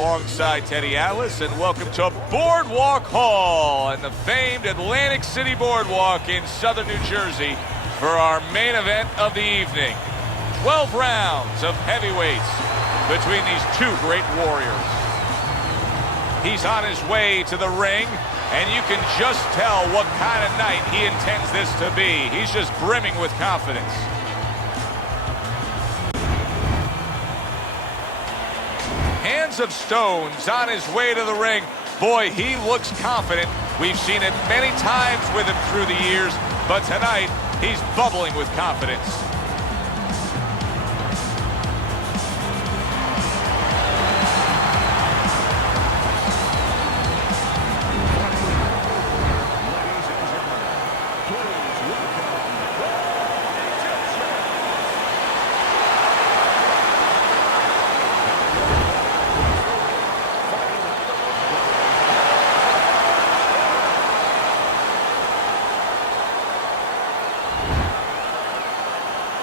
alongside Teddy Atlas, and welcome to Boardwalk Hall and the famed Atlantic City Boardwalk in southern New Jersey for our main event of the evening. 12 rounds of heavyweights between these two great warriors. He's on his way to the ring, and you can just tell what kind of night he intends this to be. He's just brimming with confidence. Hands of Stone's on his way to the ring. Boy, he looks confident. We've seen it many times with him through the years, but tonight he's bubbling with confidence.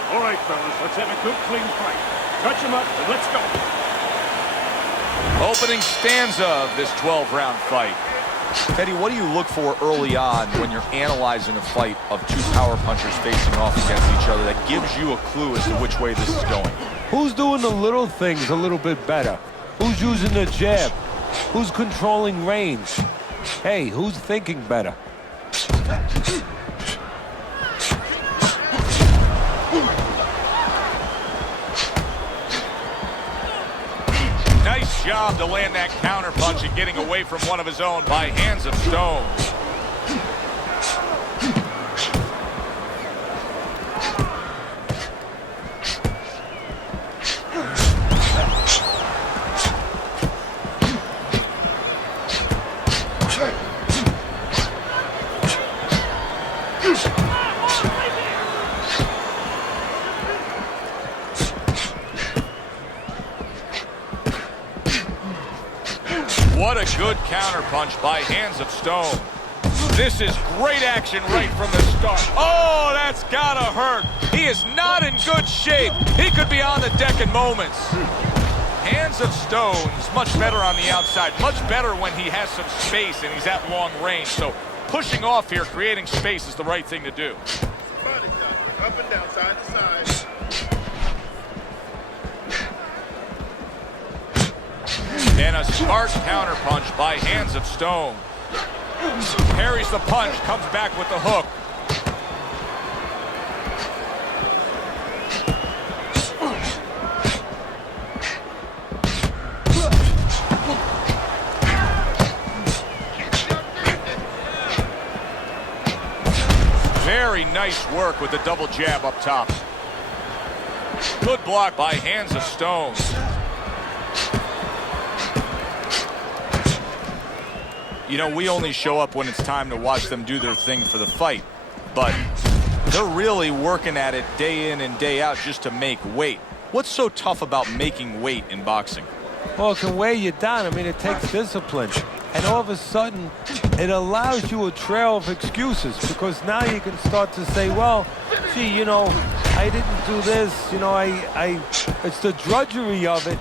All right, fellas, let's have a good, clean fight. Touch him up, and let's go. Opening stanza of this 12-round fight. Teddy, what do you look for early on when you're analyzing a fight of two power punchers facing off against each other that gives you a clue as to which way this is going? Who's doing the little things a little bit better? Who's using the jab? Who's controlling range? Hey, who's thinking better? Nice job to land that counter punch and getting away from one of his own by Hands of Stone. What a good counter punch by Hands of Stone. This is great action right from the start. Oh, that's gotta hurt. He is not in good shape. He could be on the deck in moments. Hands of Stone's much better on the outside, much better when he has some space and he's at long range. So pushing off here, creating space is the right thing to do. Up and down, side to side. And a smart counter punch by Hands of Stone. Parries the punch, comes back with the hook. Very nice work with the double jab up top. Good block by Hands of Stone. You know, we only show up when it's time to watch them do their thing for the fight, but they're really working at it day in and day out just to make weight. What's so tough about making weight in boxing? Well, it can weigh you down. I mean, it takes discipline. And all of a sudden, it allows you a trail of excuses because now you can start to say, well, gee, you know, I didn't do this. You know, it's the drudgery of it,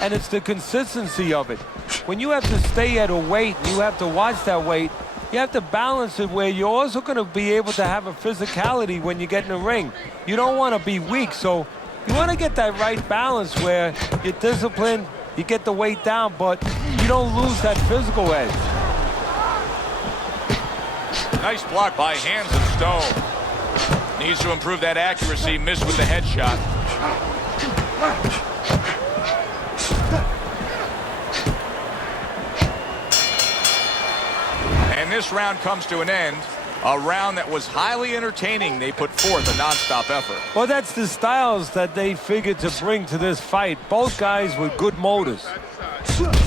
and it's the consistency of it. When you have to stay at a weight, you have to watch that weight, you have to balance it where you're also going to be able to have a physicality when you get in the ring. You don't want to be weak, so you want to get that right balance where you're disciplined, you get the weight down, but you don't lose that physical edge. Nice block by Hands of Stone. Needs to improve that accuracy, missed with the headshot. And this round comes to an end. A round that was highly entertaining. They put forth a non-stop effort. Well, that's the styles that they figured to bring to this fight. Both guys with good motors.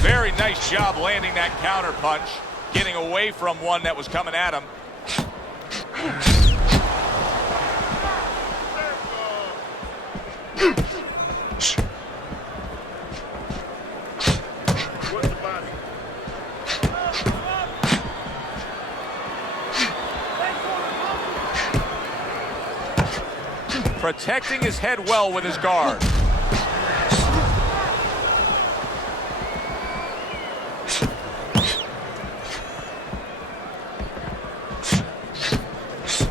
Very nice job landing that counter punch, getting away from one that was coming at him. Protecting his head well with his guard.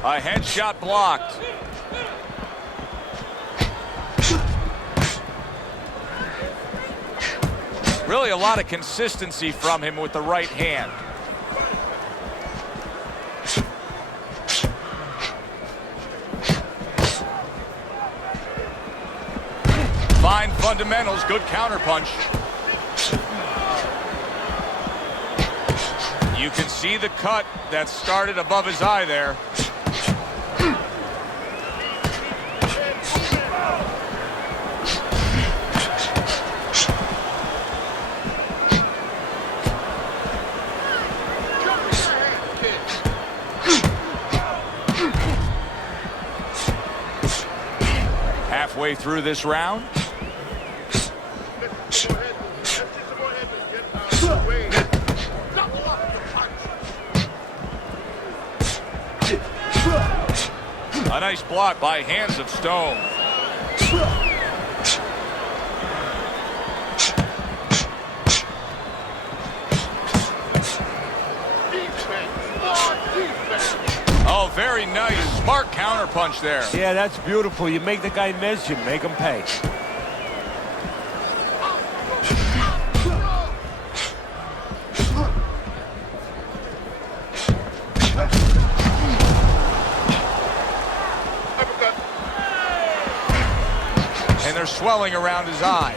A headshot blocked. Really a lot of consistency from him with the right hand. Fine fundamentals, good counterpunch. You can see the cut that started above his eye there. Halfway through this round. A nice block by Hands of Stone. Oh, very nice. Smart counterpunch there. Yeah, that's beautiful. You make the guy miss, you make him pay. And they're swelling around his eye.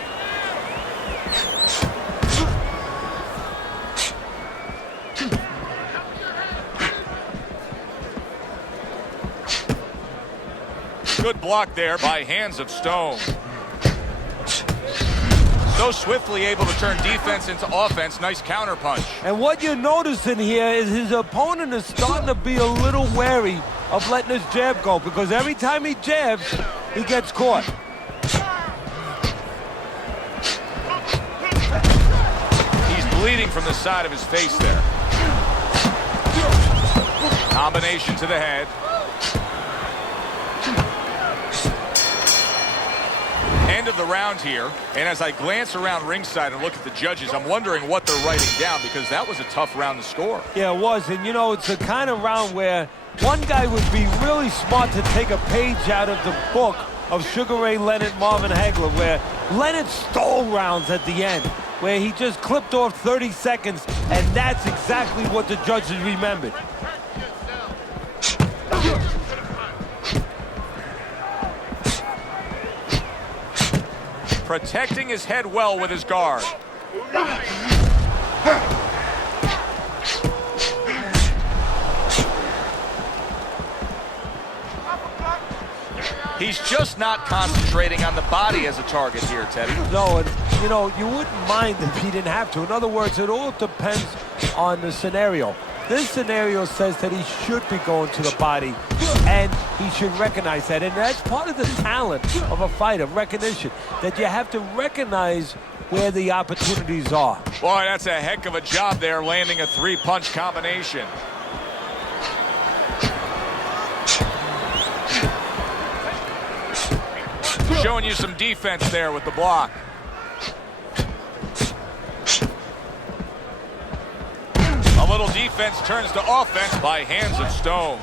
Good block there by Hands of Stone. So swiftly able to turn defense into offense. Nice counterpunch. And what you're noticing here is his opponent is starting to be a little wary of letting his jab go, because every time he jabs, he gets caught. He's bleeding from the side of his face there. Combination to the head. End of the round here, and as I glance around ringside and look at the judges, I'm wondering what they're writing down, because that was a tough round to score. Yeah, it was, and you know, it's the kind of round where one guy would be really smart to take a page out of the book of Sugar Ray Leonard, Marvin Hagler, where Leonard stole rounds at the end, where he just clipped off 30 seconds, and that's exactly what the judges remembered. Protecting his head well with his guard. He's just not concentrating on the body as a target here, Teddy. No, and you know, you wouldn't mind if he didn't have to. In other words, it all depends on the scenario. This scenario says that he should be going to the body, and he should recognize that. And that's part of the talent of a fighter, recognition, that you have to recognize where the opportunities are. Boy, that's a heck of a job there, landing a three-punch combination. Showing you some defense there with the block. A little defense turns to offense by Hands of Stone.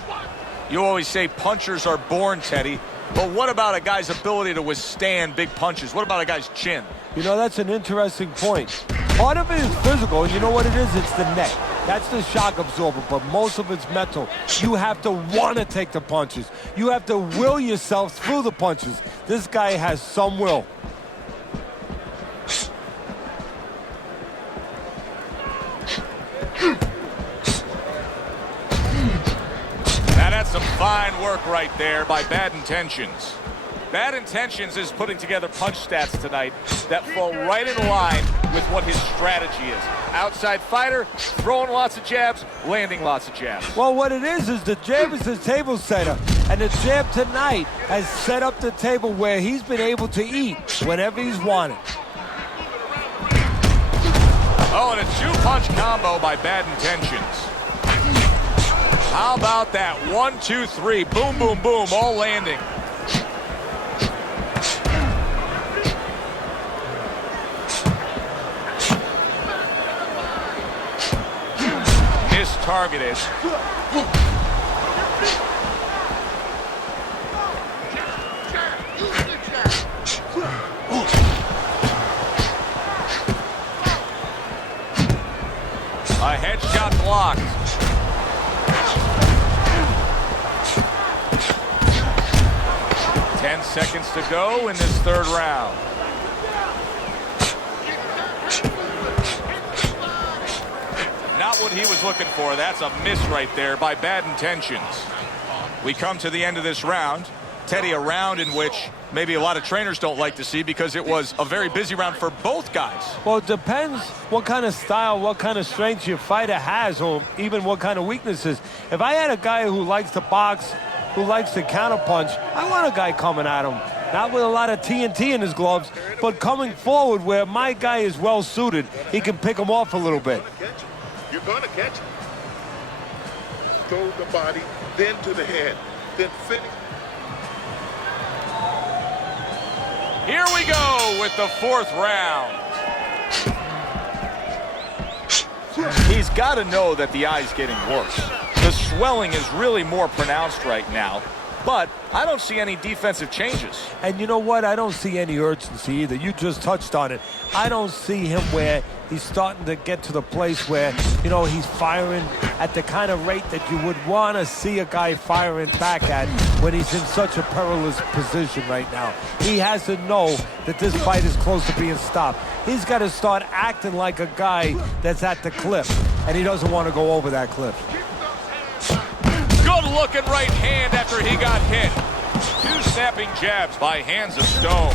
You always say punchers are born, Teddy, but what about a guy's ability to withstand big punches? What about a guy's chin? You know, that's an interesting point. Part of it is physical, and you know what it is? It's the neck. That's the shock absorber, but most of it's mental. You have to want to take the punches. You have to will yourself through the punches. This guy has some will. Now that's some fine work right there by Bad Intentions. Bad Intentions is putting together punch stats tonight that fall right in line with what his strategy is. Outside fighter, throwing lots of jabs, landing lots of jabs. Well, what it is the jab is the table setter. And the jab tonight has set up the table where he's been able to eat whenever he's wanted. Oh, and a two-punch combo by Bad Intentions. How about that? 1, 2, 3. Boom, boom, boom, all landing. Mistargeted. A headshot blocked. Ten seconds to go in this third round. Not what he was looking for. That's a miss right there by Bad Intentions. We come to the end of this round. Teddy, a round in which maybe a lot of trainers don't like to see because it was a very busy round for both guys. Well, it depends what kind of style, what kind of strength your fighter has, or even what kind of weaknesses. If I had a guy who likes to box, who likes to counterpunch, I want a guy coming at him. Not with a lot of TNT in his gloves, but coming forward where my guy is well suited. He can pick him off a little bit. You're going to catch it. Throw the body, then to the head, then finish. Here we go with the fourth round. He's got to know that the eye's getting worse. The swelling is really more pronounced right now, but I don't see any defensive changes. And you know what? I don't see any urgency either. You just touched on it. I don't see him where he's starting to get to the place where, you know, he's firing at the kind of rate that you would want to see a guy firing back at when he's in such a perilous position right now. He has to know that this fight is close to being stopped. He's got to start acting like a guy that's at the cliff, and he doesn't want to go over that cliff. Good looking right hand after he got hit. Two snapping jabs by Hands of Stone.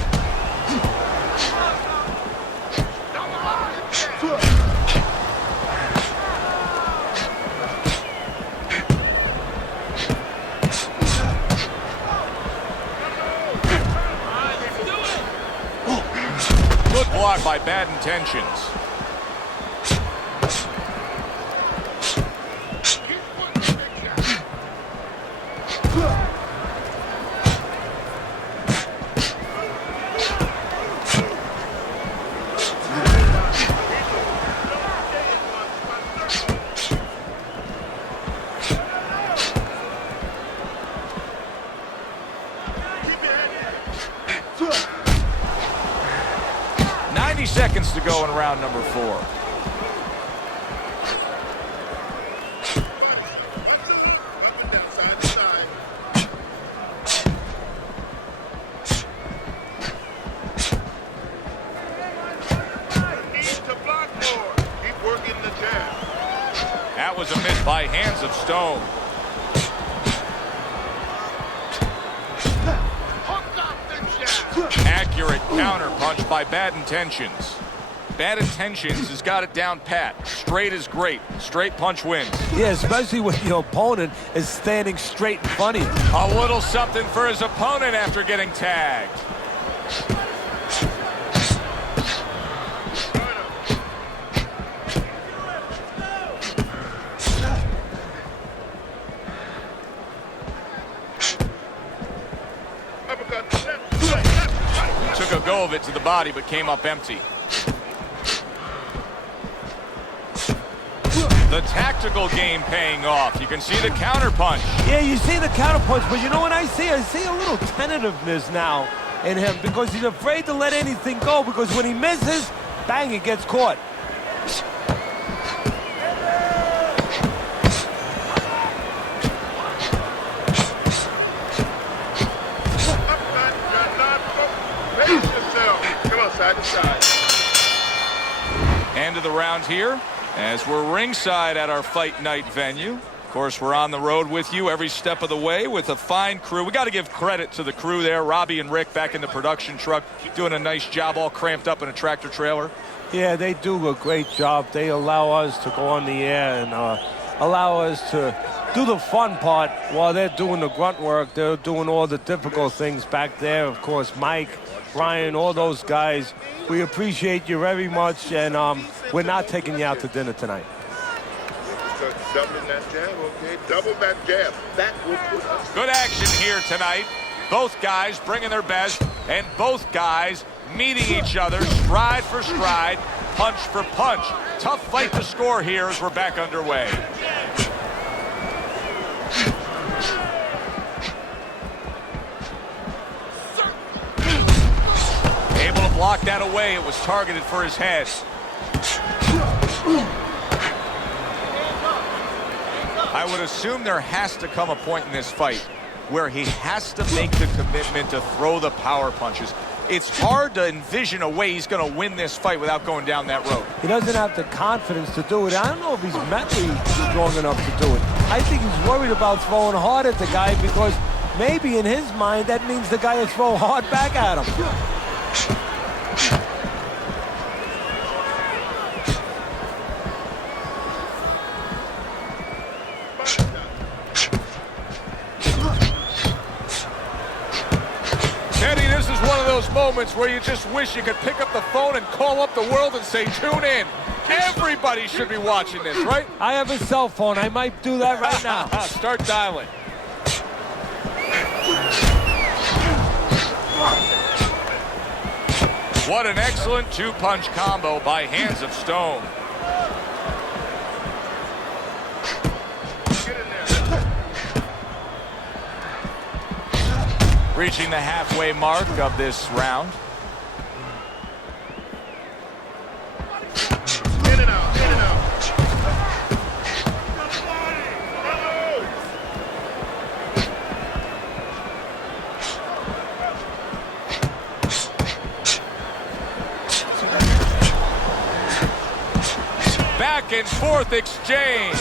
Good block by Bad Intentions. Seconds to go in round number 4. That was a miss by Hands of Stone. Accurate counter punch by Bad Intentions. Bad Intentions has got it down pat. Straight is great. Straight punch wins. Yeah, especially when your opponent is standing straight in front of you. A little something for his opponent after getting tagged. Took a go of it to the body, but came up empty. The tactical game paying off. You can see the counter punch. Yeah, you see the counter punch, but you know what I see? I see a little tentativeness now in him because he's afraid to let anything go because when he misses, bang, it gets caught. Come on, side to side. End of the round here as we're ringside at our fight night venue. Of course, we're on the road with you every step of the way with a fine crew. We got to give credit to the crew there. Robbie and Rick back in the production truck doing a nice job, all cramped up in a tractor trailer. Yeah, they do a great job. They allow us to go on the air and allow us to do the fun part while they're doing the grunt work. They're doing all the difficult things back there. Of course, Mike, Brian, all those guys. We appreciate you very much, and we're not taking you out to dinner tonight. Doubling that jab, okay? Double that jab. That will put us. Good action here tonight. Both guys bringing their best, and both guys meeting each other stride for stride, punch for punch. Tough fight to score here as we're back underway. Able to block that away. It was targeted for his head. I would assume there has to come a point in this fight where he has to make the commitment to throw the power punches. It's hard to envision a way he's going to win this fight without going down that road. He doesn't have the confidence to do it. I don't know if he's mentally strong enough to do it. I think he's worried about throwing hard at the guy because maybe in his mind that means the guy will throw hard back at him. This is one of those moments where you just wish you could pick up the phone and call up the world and say, tune in. Everybody should be watching this, right? I have a cell phone. I might do that right now. Start dialing. What an excellent two-punch combo by Hands of Stone. Reaching the halfway mark of this round. In and out, in and out. Back and forth exchange.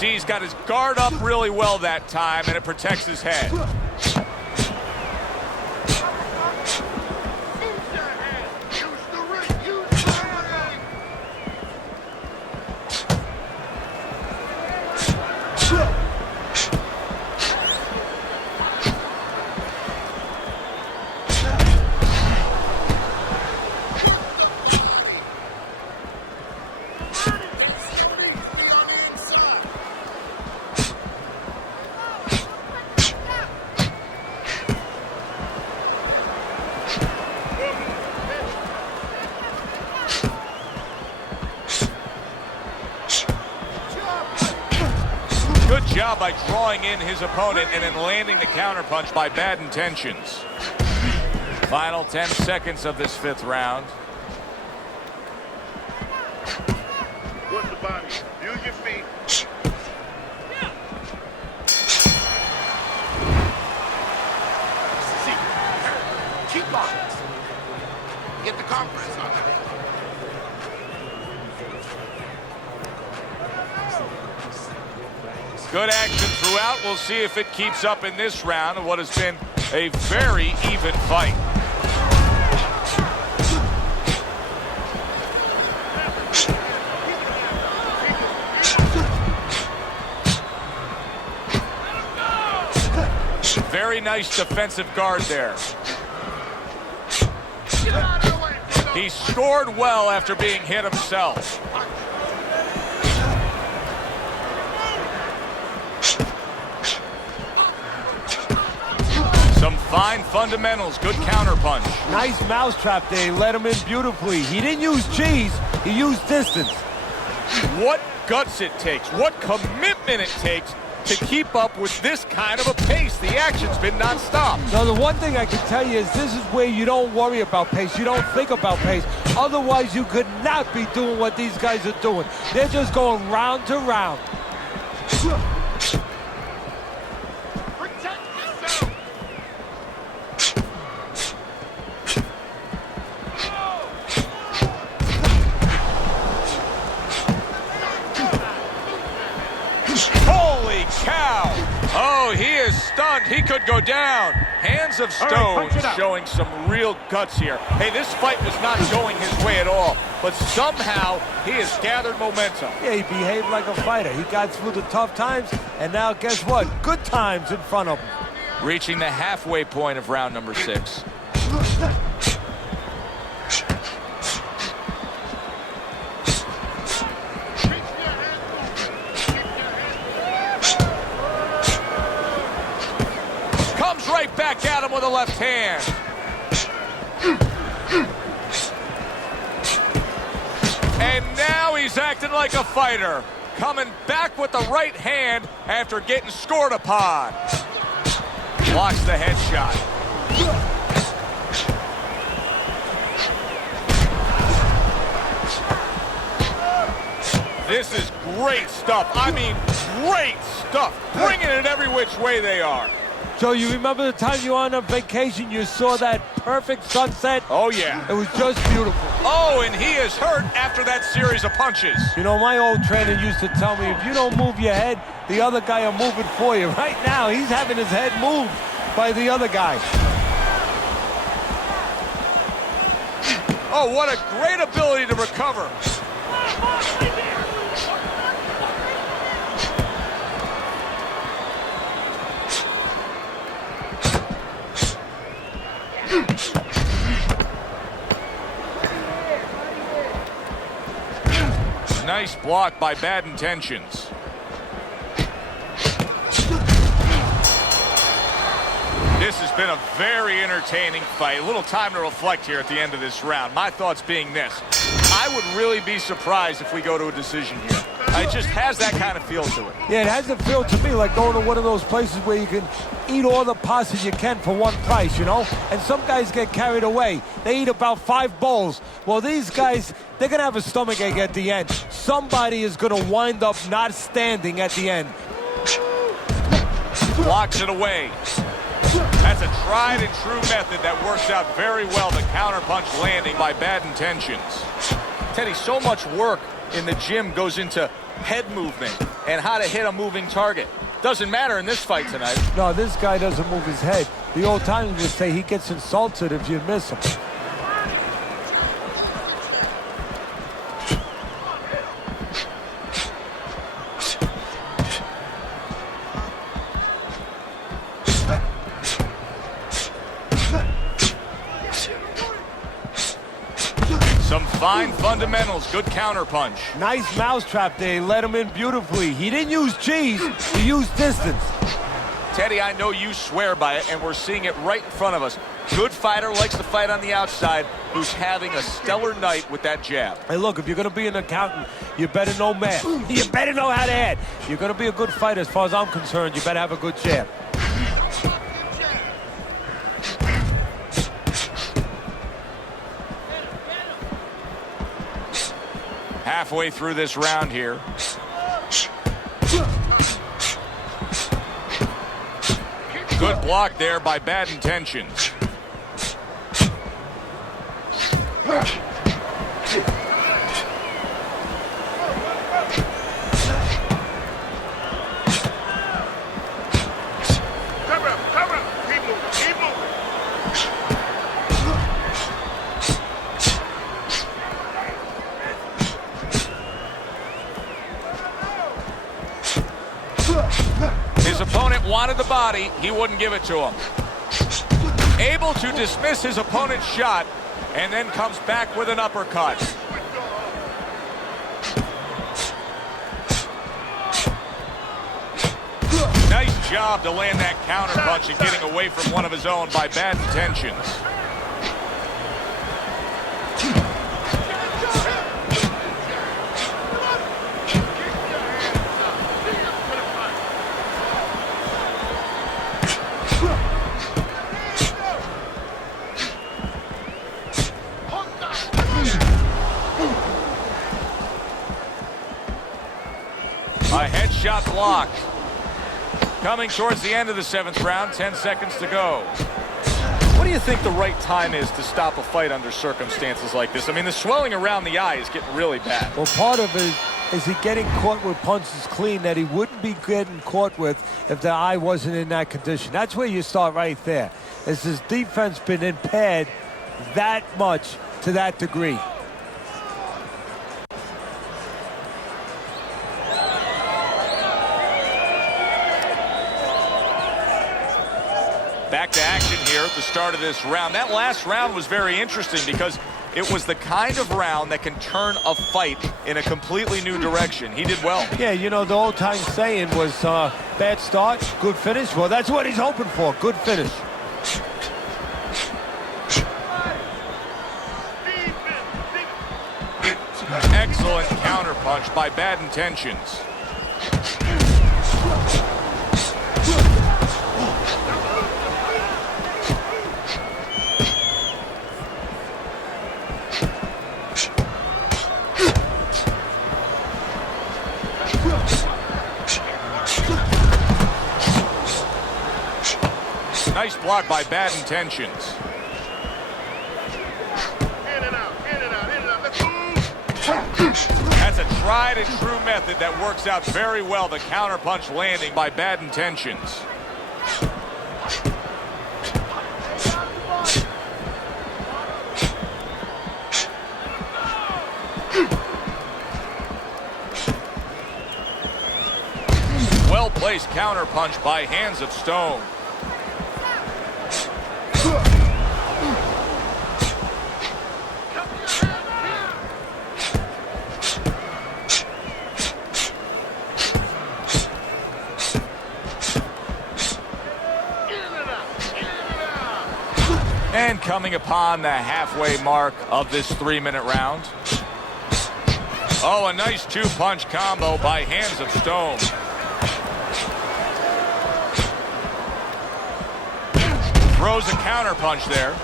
He's got his guard up really well that time, and it protects his head. Good job by drawing in his opponent and then landing the counterpunch by bad intentions. Final 10 seconds of this fifth round. Work the body. Use your feet. Keep on. Get the compress on. Good action throughout. We'll see if it keeps up in this round of what has been a very even fight. Very nice defensive guard there. He scored well after being hit himself. Some fine fundamentals, good counterpunch. Nice mousetrap there. He let him in beautifully. He didn't use cheese. He used distance. What guts it takes, what commitment it takes to keep up with this kind of a pace. The action's been nonstop. So the one thing I can tell you is this is where you don't worry about pace. You don't think about pace. Otherwise, you could not be doing what these guys are doing. They're just going round to round. Holy cow! Oh, he is stunned. He could go down. Hands of Stone showing some real guts here. Hey, this fight was not going his way at all, but somehow he has gathered momentum. Yeah, he behaved like a fighter. He got through the tough times, and now guess what? Good times in front of him. Reaching the halfway point of round number 6. Comes right back at him with a left hand. And now he's acting like a fighter. Coming back with the right hand after getting scored upon. Blocks the headshot. This is great stuff. I mean, great stuff. Bringing it every which way they are. Joe, you remember the time you were on a vacation, you saw that perfect sunset? Oh, yeah. It was just beautiful. Oh, and he is hurt after that series of punches. You know, my old trainer used to tell me, if you don't move your head, the other guy will move it for you. Right now, he's having his head moved by the other guy. Oh, what a great ability to recover. Nice block by Bad Intentions. This has been a very entertaining fight. A little time to reflect here at the end of this round. My thoughts being this. I would really be surprised if we go to a decision here. It just has that kind of feel to it. Yeah, it has a feel to me like going to one of those places where you can eat all the pasta you can for one price, you know? And some guys get carried away. They eat about 5 bowls. Well, these guys, they're going to have a stomachache at the end. Somebody is going to wind up not standing at the end. Blocks it away. That's a tried and true method that works out very well. The counterpunch landing by Bad Intentions. Teddy, so much work in the gym goes into head movement and how to hit a moving target. Doesn't matter in this fight tonight. No, this guy doesn't move his head. The old timers would say he gets insulted if you miss him. Some fine fundamentals, good counterpunch. Nice mousetrap there. He let him in beautifully. He didn't use cheese, he used distance. Teddy, I know you swear by it, and we're seeing it right in front of us. Good fighter, likes to fight on the outside, who's having a stellar night with that jab. Hey, look, if you're going to be an accountant, you better know math. You better know how to add. You're going to be a good fighter, as far as I'm concerned, you better have a good jab. Halfway through this round here. Good block there by Bad Intentions. Cover up, cover up. Keep moving, keep moving. His opponent wanted the body. He wouldn't give it to him. Able to dismiss his opponent's shot and then comes back with an uppercut. Nice job to land that counterpunch and getting away from one of his own by Bad Intentions. A headshot blocked. Coming towards the end of the 7th round, 10 seconds to go. What do you think the right time is to stop a fight under circumstances like this? I mean, the swelling around the eye is getting really bad. Well, part of it is he getting caught with punches clean that he wouldn't be getting caught with if the eye wasn't in that condition. That's where you start right there. Has his defense been impaired that much to that degree? Back to action here at the start of this round. That last round was very interesting because it was the kind of round that can turn a fight in a completely new direction. He did well. Yeah, you know, the old time saying was bad start, good finish. Well, that's what he's hoping for, good finish. Excellent counterpunch by Bad Intentions. blocked by bad intentions. In and out, in and out, in and out. Let's move. That's a tried and true method that works out very well. The counterpunch landing by bad intentions. Well-placed counterpunch by Hands of Stone. And coming upon the halfway mark of this 3-minute round. Oh, a nice two-punch combo by Hands of Stone. Throws a counterpunch there.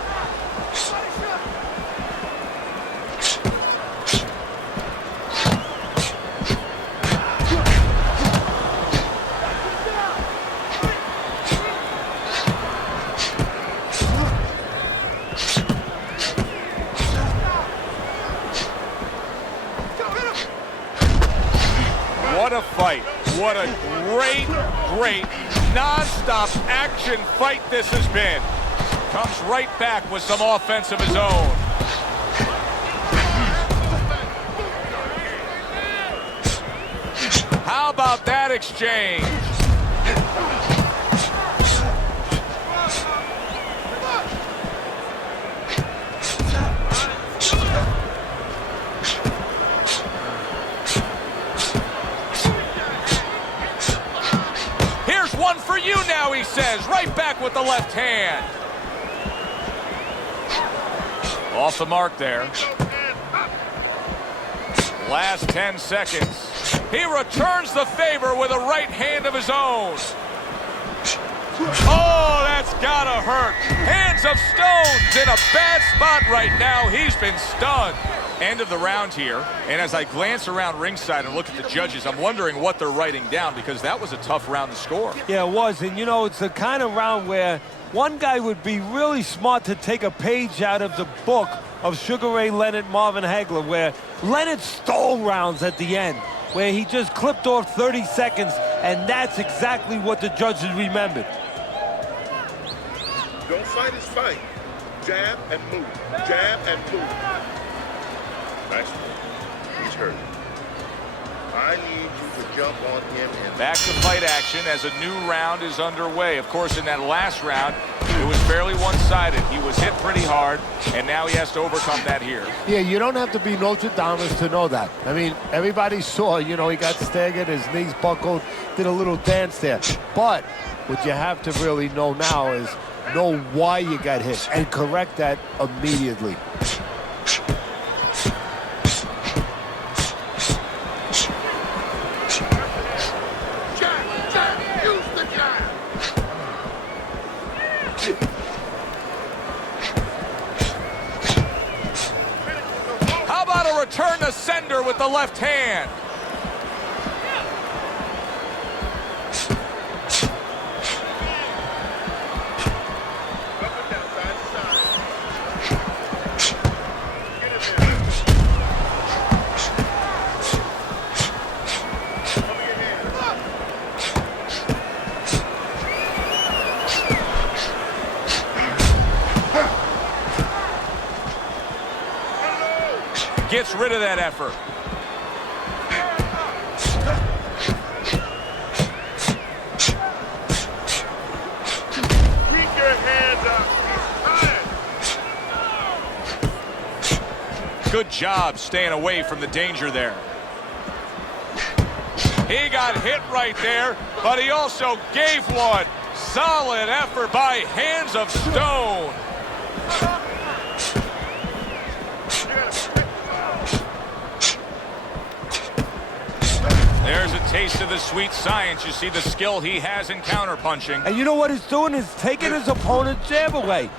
What a fight. What a great, non-stop action fight this has been. Comes right back with some offense of his own. How about that exchange? Here's one for you now, he says, right back with the left hand. Off the mark there. Last 10 seconds. He returns the favor with a right hand of his own. Oh, that's gotta hurt. Hands of Stone's in a bad spot right now. He's been stunned. End of the round here. And as I glance around ringside and look at the judges, I'm wondering what they're writing down, because that was a tough round to score. Yeah, it was. And, you know, it's the kind of round where one guy would be really smart to take a page out of the book of Sugar Ray Leonard, Marvin Hagler, where Leonard stole rounds at the end, where he just clipped off 30 seconds, and that's exactly what the judges remembered. Don't fight his fight. Jab and move. Jab and move. Nice move. He's hurt. I need you to jump on him and Back to fight action as a new round is underway. Of course, in that last round, it was fairly one-sided. He was hit pretty hard, and now he has to overcome that here. Yeah, you don't have to be Notre Dame to know that. I mean, everybody saw, you know, he got staggered, his knees buckled, did a little dance there. But what you have to really know now is know why you got hit and correct that immediately. How about a return to sender with the left hand? Gets rid of that effort. keep your hands up. He's tired. Good job staying away from the danger there. He got hit right there, but he also gave one. Solid effort by Hands of Stone. There's a taste of the sweet science. You see the skill he has in counterpunching. And you know what he's doing is taking his opponent's jab away.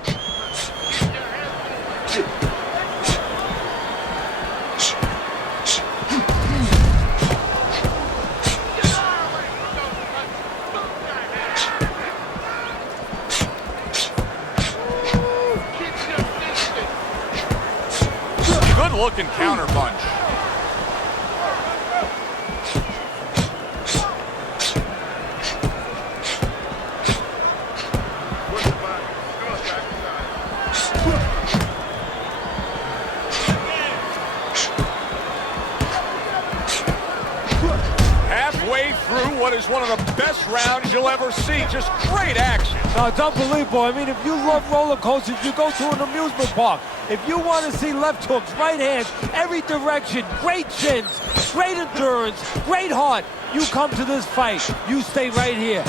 Good-looking counter punch. Halfway through what is one of the best rounds you'll ever see. Just great action. No, it's unbelievable. I mean, if you love roller coasters, you go to an amusement park. If you want to see left hooks, right hands, every direction, great chins, great endurance, great heart, you come to this fight. You stay right here.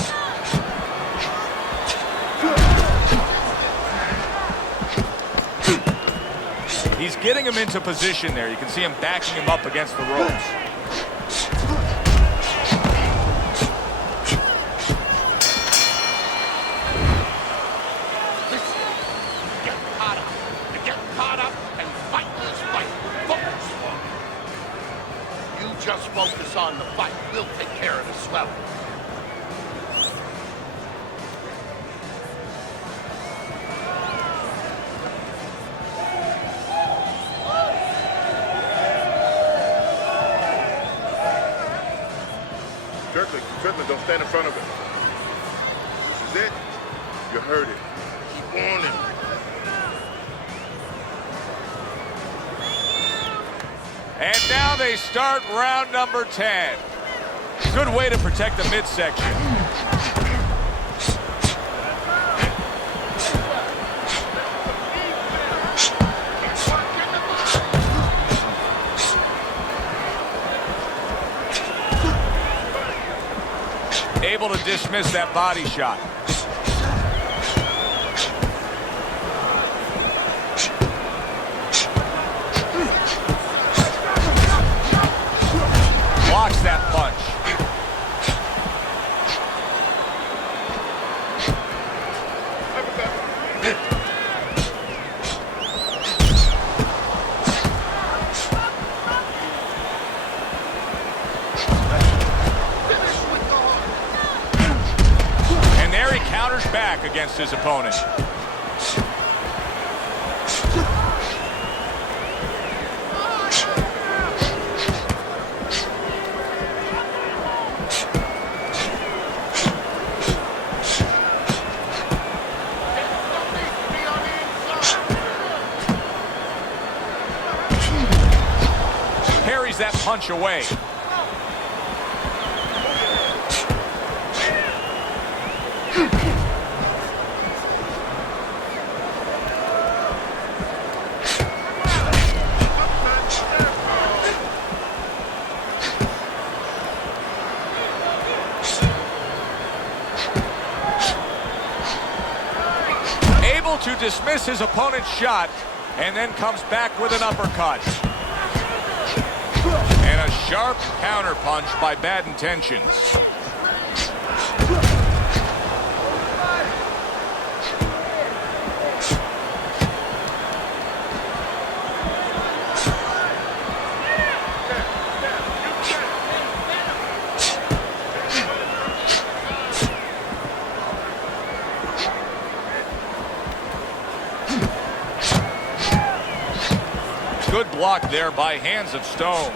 He's getting him into position there. You can see him backing him up against the ropes. Just focus on the fight. We'll take care of the swelling. Strickland, don't stand in front of him. This is it. You heard it. Keep on him. And now they start round number 10. Good way to protect the midsection. Able to dismiss that body shot. Blocks that punch. And there he counters back against his opponent. That punch away. Able to dismiss his opponent's shot and then comes back with an uppercut. And a sharp counter punch by Bad Intentions. Good block there by Hands of Stone.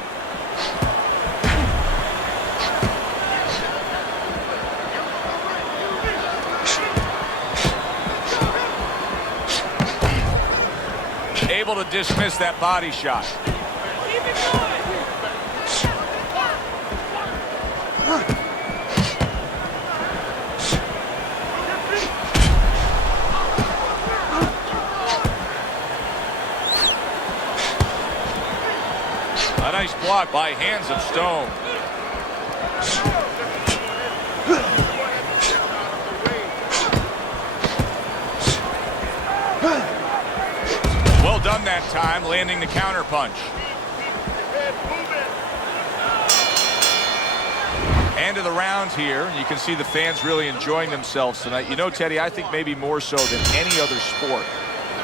Able to dismiss that body shot. A nice block by Hands of Stone. Well done that time, landing the counter punch. End of the round here. You can see the fans really enjoying themselves tonight. You know, Teddy, I think maybe more so than any other sport,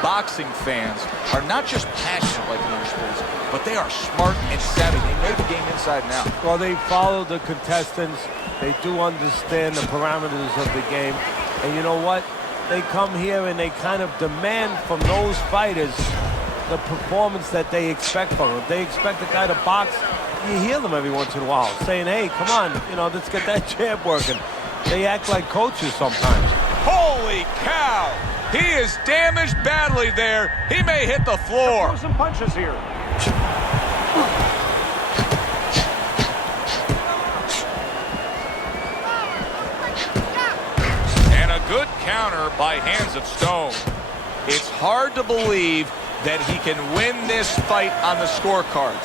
boxing fans are not just passionate like in other sports, but they are smart and savvy. They know the game inside and out. Well, they follow the contestants. They do understand the parameters of the game. And you know what? They come here and they kind of demand from those fighters the performance that they expect from him. If they expect a guy to box, you hear them every once in a while saying, hey, come on, let's get that jab working. They act like coaches sometimes. Holy cow! He is damaged badly there. He may hit the floor. Throw some punches here. And a good counter by Hands of Stone. It's hard to believe that he can win this fight on the scorecards.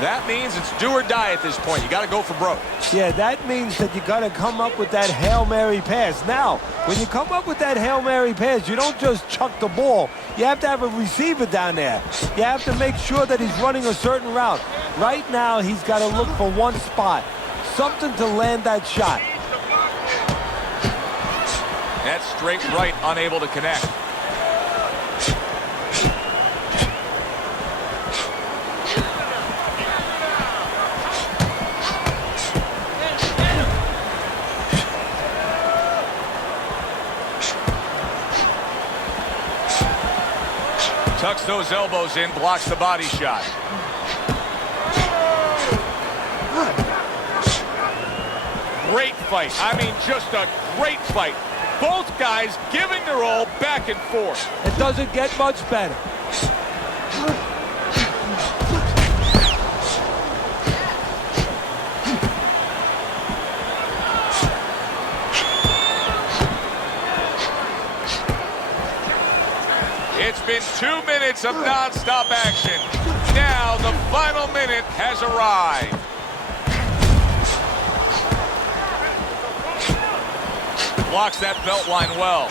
That means it's do or die at this point. You got to go for broke. Yeah, that means that you got to come up with that Hail Mary pass. Now, when you come up with that Hail Mary pass, you don't just chuck the ball. You have to have a receiver down there. You have to make sure that he's running a certain route. Right now, he's got to look for one spot, something to land that shot. That's straight right, unable to connect. Tucks those elbows in, blocks the body shot. Great fight. I mean, just a great fight. Both guys giving their all back and forth. It doesn't get much better. It's been 2 minutes of non-stop action. Now the final minute has arrived. Blocks that belt line well.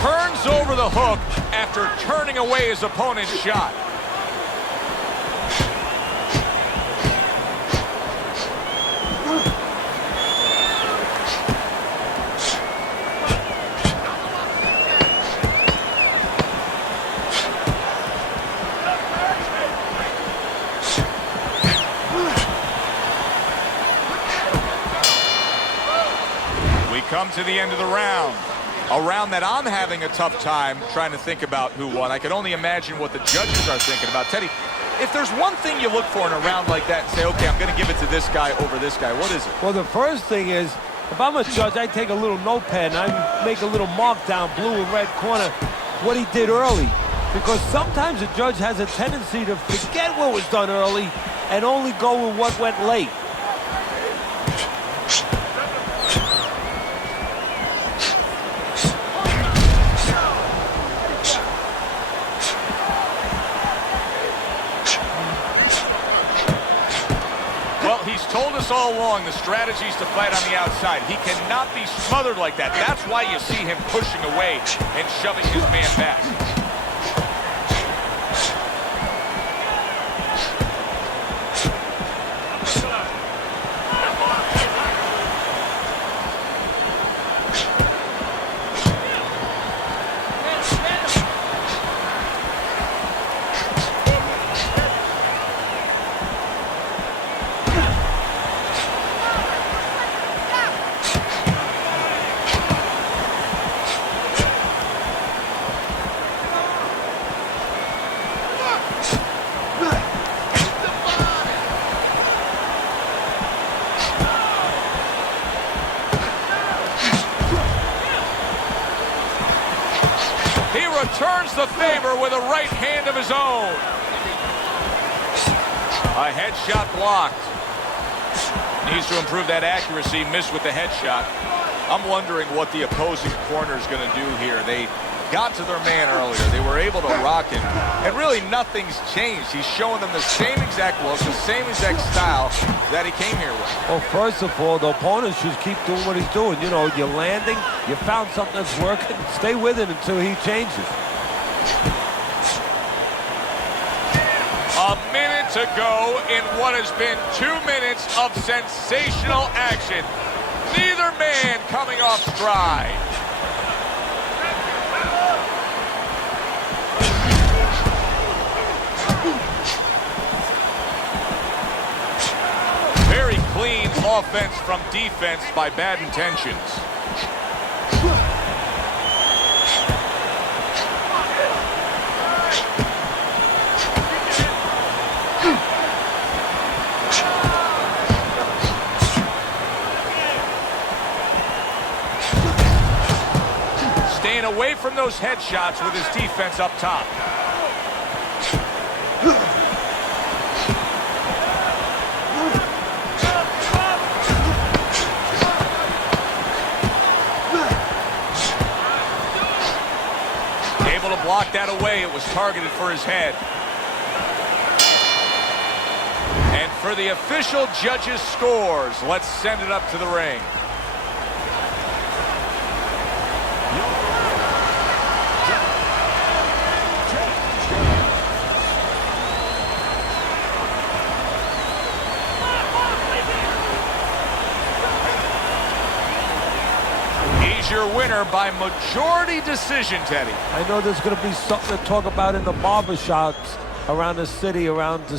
Turns over the hook after turning away his opponent's shot. Come to the end of the round. A round that I'm having a tough time trying to think about who won. I can only imagine what the judges are thinking about. Teddy, if there's one thing you look for in a round like that and say, okay, I'm going to give it to this guy over this guy, what is it? Well, the first thing is, if I'm a judge, I take a little notepad and I make a little mark down blue and red corner what he did early. Because sometimes a judge has a tendency to forget what was done early and only go with what went late. Told us all along the strategy is to fight on the outside. He cannot be smothered like that. That's why you see him pushing away and shoving his man back. Returns the favor with a right hand of his own. A headshot blocked. Needs to improve that accuracy. Missed with the headshot. I'm wondering what the opposing corner is going to do here. They got to their man earlier. They were able to rock him. And really nothing's changed. He's showing them the same exact look, the same exact style that he came here with. Well, first of all, the opponent should keep doing what he's doing. You know, you're landing, you found something that's working, stay with it until he changes. A minute to go in what has been 2 minutes of sensational action. Neither Another man coming off stride. Very clean offense from defense by bad intentions. Staying away from those headshots with his defense up top. Able to block that away. It was targeted for his head. And for the official judges' scores, let's send it up to the ring. Your winner by majority decision, Teddy. I know there's going to be something to talk about in the barbershops around the city, around the